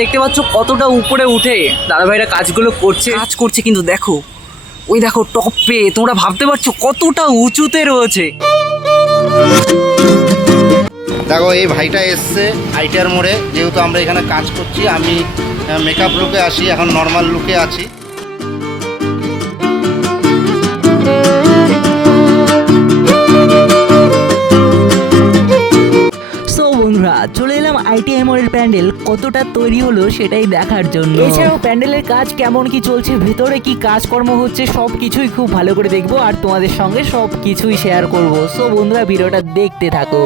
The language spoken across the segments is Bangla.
দেখতে পাচ্ছ কতটা উপরে উঠে দাদা ভাইরা কাজগুলো করছে কিন্তু দেখো ওই দেখো টপে তোমরা ভাবতে পারছো কতটা উঁচুতে রয়েছে। দেখো এই ভাইটা এসছে আইটিআর মোড়ে, যেহেতু আমরা এখানে কাজ করছি। আমি মেকআপ লুকে আসি, এখন নর্মাল লুকে আছি। বন্ধুরা চলে এলাম আইটিআই মোড়ের প্যান্ডেল কতটা তৈরি হলো সেটাই দেখার জন্য। এছাড়াও প্যান্ডেলের কাজ কেমন কি চলছে, ভেতরে কি কাজকর্ম হচ্ছে সব কিছুই খুব ভালো করে দেখবো আর তোমাদের সঙ্গে সব কিছুই শেয়ার করবো। সো বন্ধুরা ভিডিওটা দেখতে থাকো।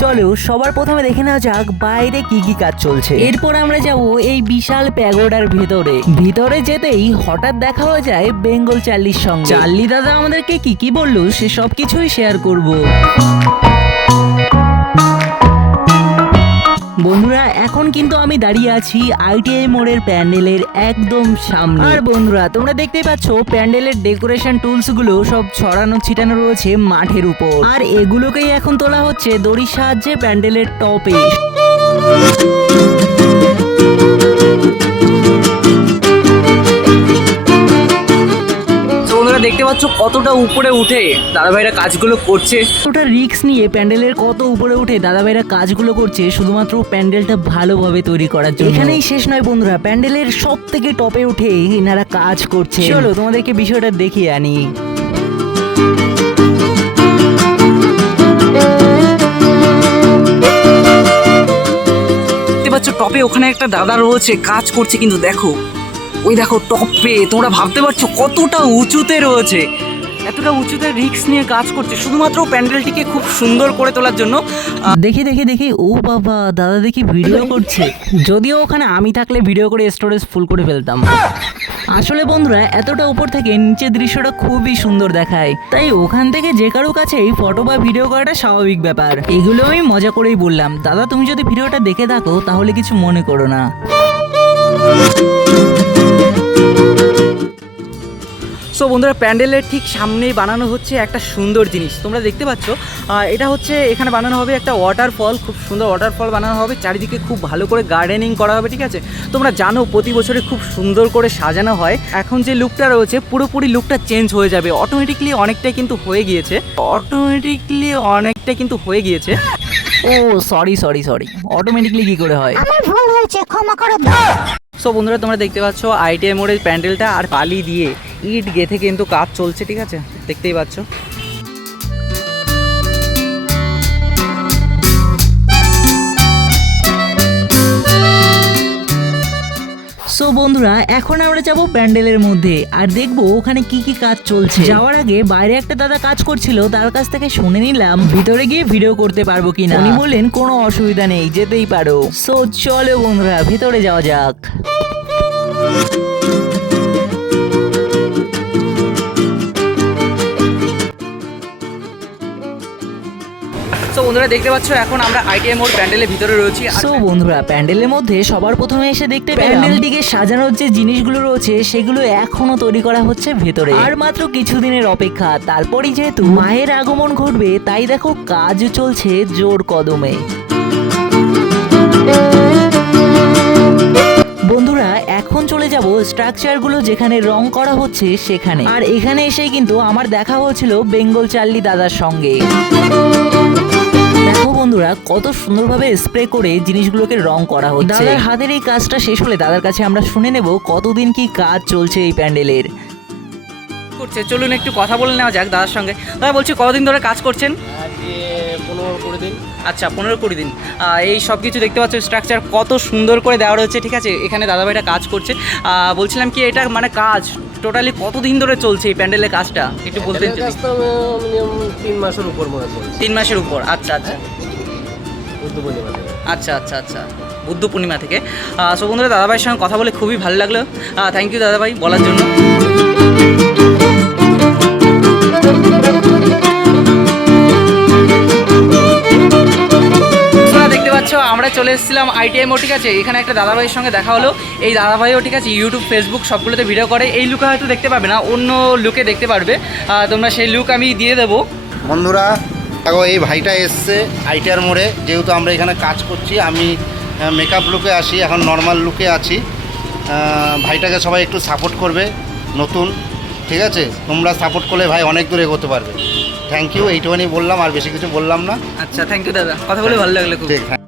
চলো সবার প্রথমে দেখে নেওয়া যাক বাইরে কি কি কাজ চলছে। এরপর আমরা যাব এই বিশাল প্যাগোডার ভিতরে যেতেই হঠাৎ দেখা হয়ে যায় বেঙ্গল চার্লির সঙ্গে। চার্লি দাদা আমাদেরকে কি কি বললো সে সব কিছুই শেয়ার করব। বন্ধুরা এখন কিন্তু আমি দাঁড়িয়ে আছি আইটিআই মোড়ের প্যান্ডেলের একদম সামনে। আর বন্ধুরা তোমরা দেখতেই পাচ্ছ প্যান্ডেলের ডেকোরেশন টুলস গুলো সব ছড়ানো ছিটানো রয়েছে মাঠের উপর, আর এগুলোকেই এখন তোলা হচ্ছে দড়ির সাহায্যে প্যান্ডেলের টপে। দেখতে পাচ্ছ কতটা উপরে উঠে দাদা ভাইরা কাজগুলো করছে। ওটা রিস্ক নিয়ে প্যান্ডেলের কত উপরে উঠে দাদা ভাইরা কাজগুলো করছে শুধুমাত্র প্যান্ডেলটা ভালোভাবে তৈরি করার জন্য। এখানেই শেষ নয় বন্ধুরা, প্যান্ডেলের সব থেকে টপে উঠে এনারা কাজ করছে। চলো তোমাদেরকে বিষয়টা দেখিয়ে আনি। দেখতে পাচ্ছ টপে ওখানে একটা দাদা রয়েছে কাজ করছে কিন্তু দেখো ওই দেখো টপে তোমরা ভাবতে পারছো কতটা উঁচুতে রয়েছে। এতটা উঁচুতে রিস্ক নিয়ে কাজ করছে শুধুমাত্র প্যান্ডেলটিকে খুব সুন্দর করে তোলার জন্য। দেখি ও বাবা দাদা দেখি ভিডিও করছে। যদিও ওখানে আমি থাকলে ভিডিও করে স্টোরেজ ফুল করে ফেলতাম। আসলে বন্ধুরা এতটা উপর থেকে নিচের দৃশ্যটা খুবই সুন্দর দেখায়, তাই ওখান থেকে যে কারো কাছেই ফটো বা ভিডিও করাটা স্বাভাবিক ব্যাপার। এগুলো আমি মজা করেই বললাম। দাদা তুমি যদি ভিডিওটা দেখে থাকো তাহলে কিছু মনে করো না। সো বন্ধুরা প্যান্ডেলের ঠিক সামনেই বানানো হচ্ছে একটা সুন্দর জিনিস তোমরা দেখতে পাচ্ছ। এটা হচ্ছে এখানে বানানো হবে একটা ওয়াটারফল, খুব সুন্দর ওয়াটারফল বানানো হবে। চারিদিকে খুব ভালো করে গার্ডেনিং করা হবে, ঠিক আছে। তোমরা জানো প্রতি বছরে খুব সুন্দর করে সাজানো হয়। এখন যে লুকটা রয়েছে পুরোপুরি লুকটা চেঞ্জ হয়ে যাবে। অটোমেটিকলি অনেকটাই কিন্তু হয়ে গিয়েছে। ও সরি অটোমেটিকলি কি করে হয়? আমার ভুল হয়েছে, ক্ষমা করে দাও। সো বন্ধুরা তোমরা দেখতে পাচ্ছ আইটিআই মোড়ের প্যান্ডেলটা আর বালি দিয়ে ইট গেঁথে কিন্তু কাজ চলছে, ঠিক আছে, দেখতেই পাচ্ছ। সো বন্ধুরা এখন আমরা যাব প্যান্ডেলের মধ্যে আর দেখবো ওখানে কি কি কাজ চলছে। যাওয়ার আগে বাইরে একটা দাদা কাজ করছিল, তার কাছ থেকে শুনে নিলাম ভিতরে গিয়ে ভিডিও করতে পারবো কিনা। উনি বললেন কোনো অসুবিধা নেই, যেতেই পারো। সো চলো বন্ধুরা ভিতরে যাওয়া যাক। সো বন্ধুরা দেখতে পাচ্ছ এখন আমরা আইটিআই মোড় প্যান্ডেলের ভিতরে রয়েছি। সো বন্ধুরা প্যান্ডেলের মধ্যে সবার প্রথমে এসে দেখতে প্যান্ডেলটিকে সাজানোর যে জিনিসগুলো রয়েছে সেগুলো এখনো তৈরি করা হচ্ছে ভেতরে। আর মাত্র কিছুদিনের অপেক্ষা, তারপরই যেহেতু মায়ের আগমন ঘটবে তাই দেখো কাজ চলছে জোর কদমে। বন্ধুরা এখন চলে যাব স্ট্রাকচারগুলো যেখানে রং করা হচ্ছে সেখানে। আর এখানে এসে কিন্তু আমার দেখা হয়েছিল বেঙ্গল চার্লি দাদার সঙ্গে। দেখো বন্ধুরা কত সুন্দরভাবে স্প্রে করে জিনিসগুলোকে রং করা হচ্ছে। দাদার হাতের এই কাজটা শেষ হলে দাদার কাছে আমরা শুনে নেব কতদিন কি কাজ চলছে এই প্যান্ডেলের। করছে চলুন একটু কথা বলে নেওয়া যাক দাদার সঙ্গে। দাদা বলছি কতদিন ধরে কাজ করছেন? 15-20 দিন। আচ্ছা 15-20 দিন। এই সব কিছু দেখতে পাচ্ছ স্ট্রাকচার কত সুন্দর করে দেওয়া রয়েছে, ঠিক আছে। এখানে দাদাভাইটা কাজ করছে। বলছিলাম কি এটা মানে কাজ টোটালি কতদিন ধরে চলছে এই প্যান্ডেলের কাজটা একটু বলতেন? 3 মাসের উপর মনে হয়। 3 মাসের উপর। আচ্ছা বুদ্ধ পূর্ণিমা থেকে। সো বন্ধুরা দাদাভাইয়ের সঙ্গে কথা বলে খুবই ভালো লাগলো। থ্যাংক ইউ দাদাভাই বলার জন্য। আমরা চলে এসেছিলাম আইটিআই মোড়, ঠিক আছে। এখানে একটা দাদাভাইয়ের সঙ্গে দেখা হলো। এই দাদাভাইও ঠিক আছে ইউটিউব ফেসবুক সবগুলোতে ভিডিও করে। এই লুকে হয়তো দেখতে পাবে না, অন্য লুকে দেখতে পারবে তোমরা, সেই লুক আমি দিয়ে দেবো। বন্ধুরা দেখো এই ভাইটা এসছে আইটিআর মোড়ে, যেহেতু আমরা এখানে কাজ করছি। আমি মেকআপ লুকে আসি, এখন নর্মাল লুকে আছি। ভাইটাকে সবাই একটু সাপোর্ট করবে, নতুন, ঠিক আছে? তোমরা সাপোর্ট করলে ভাই অনেক দূর এগোতে পারবে। থ্যাংক ইউ, এইটুখানি বললাম, আর বেশি কিছু বললাম না। আচ্ছা, থ্যাংক ইউ দাদা, কথা বলে ভালো লাগলো খুব। ঠিক, হ্যাঁ।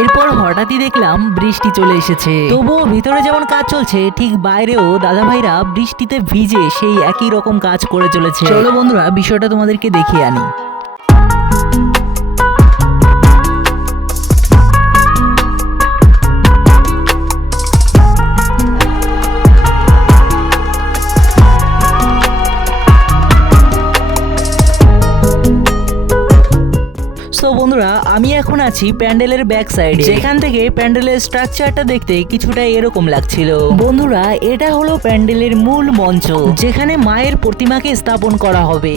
এরপর হঠাৎই দেখলাম বৃষ্টি চলে এসেছে। তবুও ভিতরে যেমন কাজ চলছে, ঠিক বাইরেও দাদা ভাইরা বৃষ্টিতে ভিজে সেই একই রকম কাজ করে চলেছে। চলো বন্ধুরা, বিষয়টা তোমাদেরকে দেখিয়ে আনি। সো বন্ধুরা, আমি এখন আছি প্যান্ডেলের ব্যাক সাইডে, যেখান থেকে প্যান্ডেলের স্ট্রাকচারটা দেখতে কিছুটা এরকম লাগছিল। বন্ধুরা, এটা হলো প্যান্ডেলের মূল মঞ্চ, যেখানে মায়ের প্রতিমাকে স্থাপন করা হবে।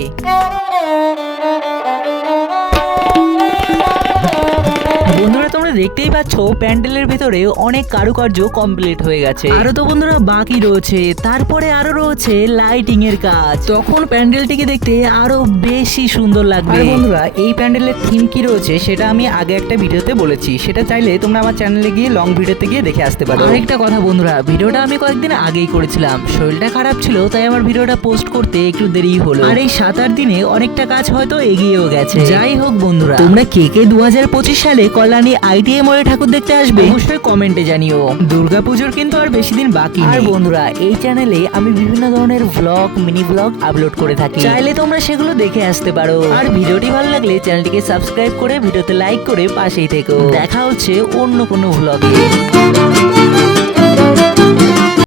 বন্ধুরা, তোমরা দেখতেই পাচ্ছ প্যান্ডেলের ভেতরে অনেক কারুকার্য কমপ্লিট হয়ে গেছে, আরো তো বন্ধুরা বাকি রয়েছে। তারপরে আরো রয়েছে লাইটিং এর কাজ, তখন প্যান্ডেলটিকে দেখতে আরো বেশি সুন্দর লাগবে। আর বন্ধুরা, এই প্যান্ডেলের থিম কি রয়েছে সেটা আমি আগে একটা ভিডিওতে বলেছি, সেটা চাইলে তোমরা আমার চ্যানেলে গিয়ে লং ভিডিওতে গিয়ে দেখে আসতে পারো। আরেকটা কথা বন্ধুরা, ভিডিওটা আমি কয়েকদিন আগেই করেছিলাম, শরীরটা খারাপ ছিল, তাই আমার ভিডিওটা পোস্ট করতে একটু দেরি হলো। আর এই 7-8 দিনে অনেকটা কাজ হয়তো এগিয়েও গেছে। যাই হোক বন্ধুরা, তোমরা কে কে 2025 সালে কল্যাণী আইটিএ মোড়ে ঠাকুর দেখতে আসবে অবশ্যই কমেন্টে জানিও। দুর্গাপুজোর কিন্তু আর বেশি দিন বাকি নেই। আর বন্ধুরা, এই চ্যানেলে আমি বিভিন্ন ধরনের ভ্লগ, মিনি ভ্লগ আপলোড করে থাকি, চাইলে তোমরা সেগুলো দেখে আসতে পারো। আর ভিডিওটি ভালো লাগলে চ্যানেলটিকে সাবস্ক্রাইব করে ভিডিওতে লাইক করে পাশেই থেকো। দেখা হচ্ছে অন্য কোনো ভ্লগে।